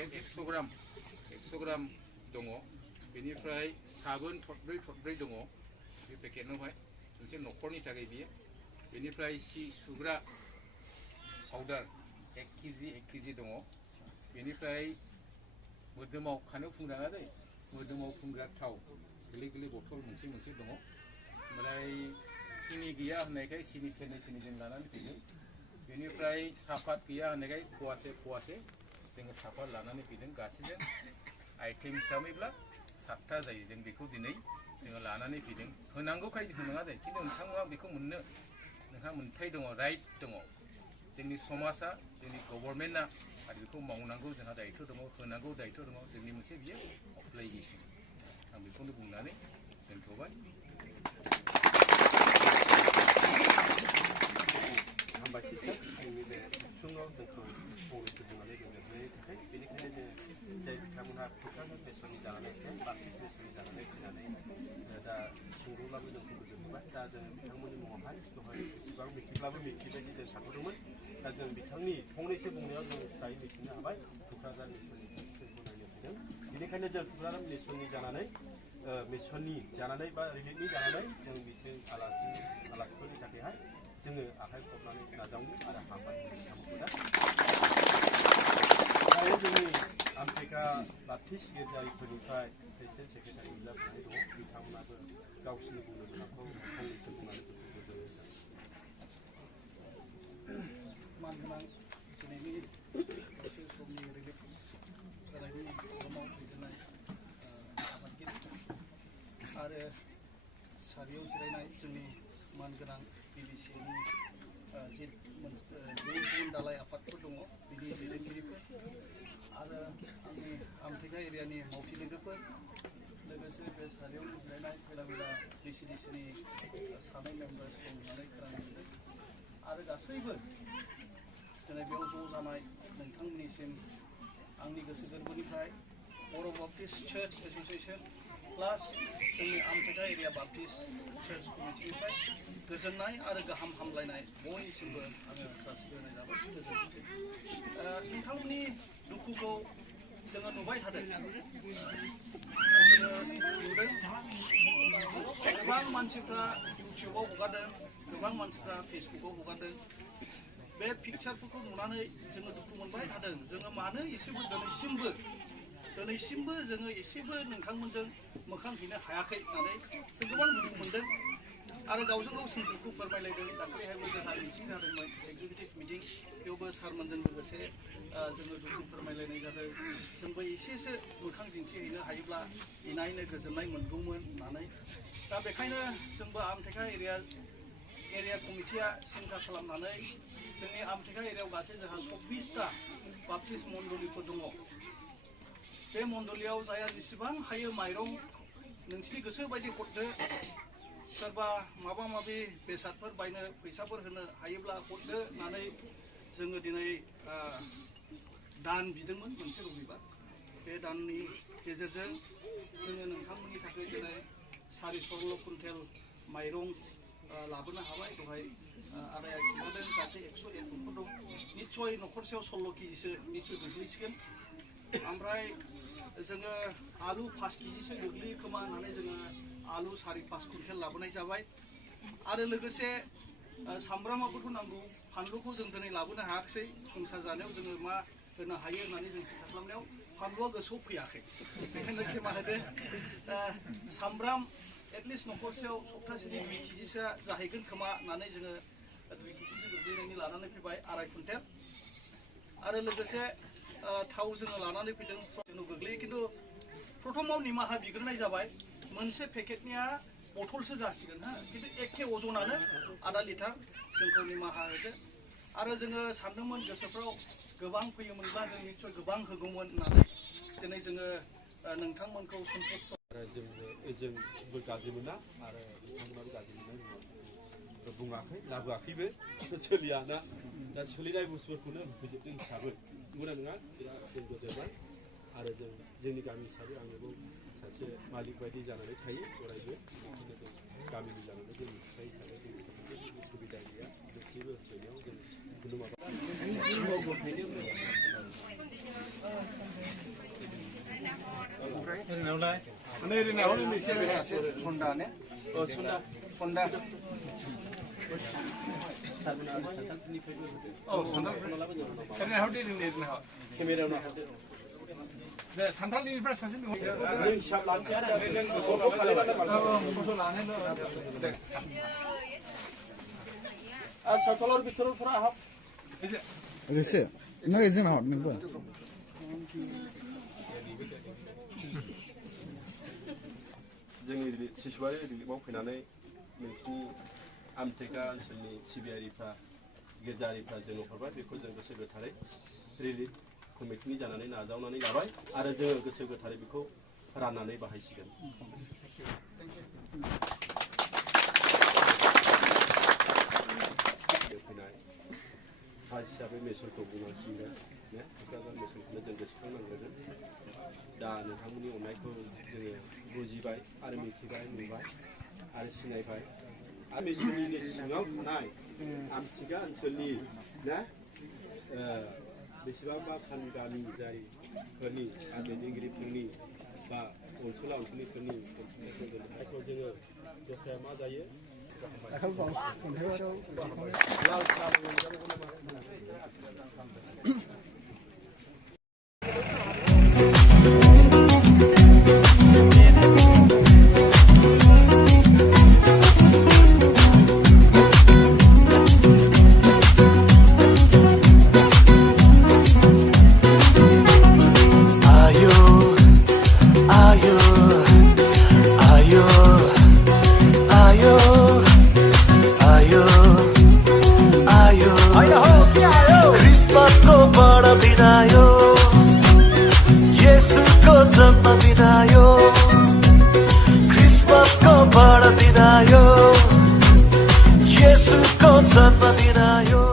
Packet 100 ग्राम दङ बेनिफ्राय साबोन थरब्रै दङ बे पेकेटआवहाय मोनसे न'खरनि थाखाय बियो बेनिफ्राय सि सुग्रा पाउडार 1 केजि दङ बेनिफ्राय मोदोमाव खानायाव फुनग्रा दै मोदोमाव फुनग्रा थाव गोरलै बथल मोनसे दङ ओमफ्राय सिनि गैया होननायखाय सिनि सेरनैजों लानानै फैदों बेनिफ्राय सापात गैया होननायखाय फवासे जोङो सापात लानानै फैदों गासैजों आइटेम हिसाबैब्ला 7था जायो जों बेखौ दिनै जोङो लानानै फैदों होनांगौखाय होनाङा दे खिन्थु नोंथांमोना बेखौ मोननो नोंहा मोन्थाय दङ राइट दङ जोंनि समाजा जोंनि गभर्नमेन्टआ आरो बेखौ मावनांगौ जोंहा दायित्व दङ होनांगौ दायित्व दङ जोंनि मोनसे बियो अब्लाइगेसन आं बेखौनो बुंनानै दोनथ'बाय हामबायसै सार आंनि बे बिथिङाव जोंखौ फंनैसो बुंनानै दोननायनि थाखाय बेनिखायनो जाय बिथांमोनहा क'क्राझार मेसननि जानानै बाक्सा मेसननि जानानै फैनानै दा सुंद'ब्लाबो जोंखौ गोजोनहोबाय दा जों बिथांमोननि मुङावहाय दहाय एसेबां मिथिब्लाबो मिथिबायदि जों सानहरदोंमोन दा जों बिथांनि फंनैसो बुंनायाव जों दायो मिथिनो हाबाय क'क्राझार मेसननि जोंखौ नायनो फैदों बेनिखायनो जों क'क्राझार मेसननि जानानै बा रिलिफनि जानानै जों बिसोर आलासिफोरनि थाखायहाय जोङो आखाइ खबनानै नाजावनो आरो हामबाय बिथांमोनखौ दायो जोंनि आमटेका बाप्टिस्ट गिर्जाफोरनिफ्राय प्रेसिडेन्ट सेक्रेटारि जानानै दङ बिथांमोनाबो गावसिनि बुंनो गोनांखौ फंनैसो बुंनानै मानगोनां दिनैनि दसे समनि रिलिफ जानायनि प्रग्रामाव फैजेननाय आबादगिरि आरो सारियाव जिरायनाय जोंनि मानगोनां Bbcaनि जि गुबुन दालाय आफादफोर दङ बिनि दैदेनगिरिफोर आरो आंनि आमटेका एरियानि मावथि लोगोफोर लोगोसे बे सारियावनो जिरायनाय फैला BCDCनि सानै मेम्बार्स दं होननानै खोनानो मोनदों आरो गासैबो दिनै बेयाव ज' जानाय नोंथांमोननिसिम आंनि गोसो गोरबोनिफ्राय बर' बाप्टिस्ट चार्च एस'सिएशन प्लास जोंनि आमटेका एरिया बाप्टिस्ट चार्च कमिटिनिफ्राय गोजोननाय आरो गाहाम हामलायनाय बयनिसिमबो आङो जासिग्रोनाय जाबाय गोजोनथोंसै नोंथांमोननि दुखुखौ जोङो नुबाय थादों जोङो नुदों गोबां मानसिफ्रा इउटिउबाव हगारदों गोबां मानसिफ्रा फेसबुकाव हगारदों बे पिक्चारफोरखौ नुनानै जोङो दुखु मोनबाय थादों जोङो मानो एसेबो दिनैसिमबो जोङो एसेबो नोंथांमोनजों मोखां हैनो हायाखै होननानै जों गोबां दुखु मोनदों आरो गावजों गाव जों दुखु फोरमायलायदों दाखालिहायबो जोंहा मिटिं जादोंमोन एक्जिकिउटिभ मिटिं बेयावबो सारमोनजों लोगोसे जोङो दुखु फोरमायलायनाय जादों जोंबो एसेसो मोखां दिन्थिहैनो हायोब्ला इनायनो गोजोननाय मोनगौमोन होननानै दा बेखायनो जोंबो आमटेका एरिया कमिटिया सिन्था खालामनानै जोंनि आमटेका एरियायाव गासै जोंहा 24टा बाप्टिस्ट मण्डलिफोर दङ बे मण्डलियाव जायहा जेसेबां हायो माइरं नोंसिनि गोसो बायदि हरदो सोरबा माबा माबि बेसादफोर बायनो फैसाफोर होनो हायोब्ला हरदो होननानै जोङो दिनै दान बिदोंमोन मोनसे रबिबार बे दाननि गेजेरजों जोङो नोंथांमोननि थाखाय दिनै 416 कुइन्टेल माइरं लाबोनो हाबाय दहाय आदाया खिन्थादों गासै 101 न'खर दं निस्सय न'खरसेयाव 16 केजिसो निस्सय गोग्लैसिगोन ओमफ्राय जोङो आलु 5 केजिसो गोग्लैयो खोमा होननानै जोङो आलु 4-5 कुइन्टेल लाबोनाय जाबाय आरो लोगोसे सामब्रामाफोरखौ नांगौ फानलुखौ जों दिनै लाबोनो हायाखिसै संसार जानायाव जोङो मा होनो हायो होननानै जों सिन्था खालामनायाव फानलुआ गोसोआव फैयाखै बेखायनो खेमा होदो सामब्राम एटलिस्ट न'खरसेयाव सप्तासेनि 2 केजिसोआ जाहैगोन खोमा होननानै जोङो 2 केजिसो गोग्लैनायनि लानानै फैबाय 2.5 कुइन्टेल आरो लोगोसे थाव जोङो लानानै फैदों जोंनाव गोग्लैयो खिन्थु प्रथमाव निमाहा बिग्रोनाय जाबाय मोनसे पेकेटनिया बथलसो जासिगोन हा खिन्थु एखे अजनानो आधा लिटार जोंखौ निमाहा होदो आरो जोङो सानदोंमोन गोसोफ्राव गोबां फैयोमोनब्ला जों निस्सय गोबां होगौमोन होननानै दिनै जोङो नोंथांमोनखौ सन्तुष्ट जोंबो गाज्रि मोना आरो बिथांमोनाबो गाज्रि मोना बुङाखै लाबोआखैबो सोलियाना दा सोलिनाय बुस्थुफोरखौनो होजोबदों हिसाबै नंगौना नङा जों गोजोनबाय आरो जोंनि गामि हिसाबै आंबो सासे मालिक बायदि जानानै थायो अरायबो बेखौनो जों गामिनि जानानै जों मिथिनाय हिसाबै जों सुबिदा गैया गासैबो होफैनायाव जों खुनु माबा 손다네. 손다. 손다. 산탈리니फ्राय सासे दङ जों हिसाब लानोसै आरो आरो सावथालर बिथोरफोरा हाब Rese, na izin hot ni ba? जोंनि सिसुवारि रिलिफआव फैनानै नोंसिनि आमटेका ओनसोलनि सिबियारिफ्रा गिर्जारिफ्रा जोंनो हरबाय बेखौ जों गोसो गोथारै रिलिफ कमिटिनि जानानै नाजावनानै लाबाय आरो जोङो गोसो गोथारै बेखौ राननानै बाहायसिगोन फैनाय हा हिसाबै मेसनखौ बुंनांसिगोन क'क्राझार मेसनखौनो जों गोसोखांनांगोन दा नोंथांमोननि अननायखौ जोङो बुजिबाय आरो मिथिबाय नुबाय आरो सिनायबाय आरो मेसननि सिङाव थानाय आमथिका ओनसोलनि ना बेसेबांबा गामि जायफोरनि दैदेनगिरिफोरनि बा ओनसोलनिफोरनि जोङो दस्राया मा जायो जन्मदिन आयो क्रिसमसको बडा दिन आयो येशूको जन्मदिन आयो